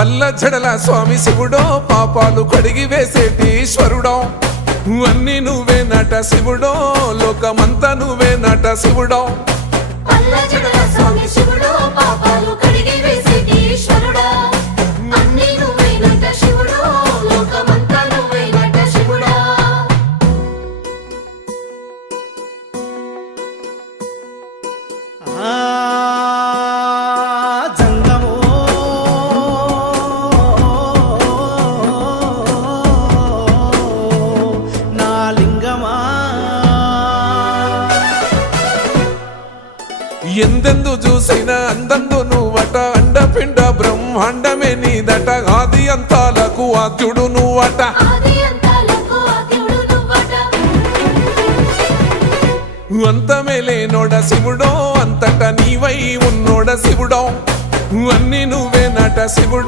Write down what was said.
పల్ల జడల స్వామి శివుడో పాపాలు కడిగి వేసేటి ఈశ్వరుడో అన్ని నువ్వే నట శివుడో లోకమంతా నువ్వే నట శివుడో పల్ల జడల స్వామి శివుడో పాపాలు కడిగి వేసేటి ఈశ్వరుడో అన్ని నువ్వే నట శివుడో లోకమంతా నువ్వే నట శివుడో జంగమో నా లింగమా ఎందెందు చూసిన అందందు నువ్వట అండపిండ బ్రహ్మాండమే నీదట ఆది అంతాలకు ఆద్యుడు నువ్వట ఆది అంతాలకు ఆద్యుడు నువ్వట అంతమే లేనోడ శివుడో అంతట నీవై ఉన్నోడ శివుడో అన్ని నువ్వే నట శివుడో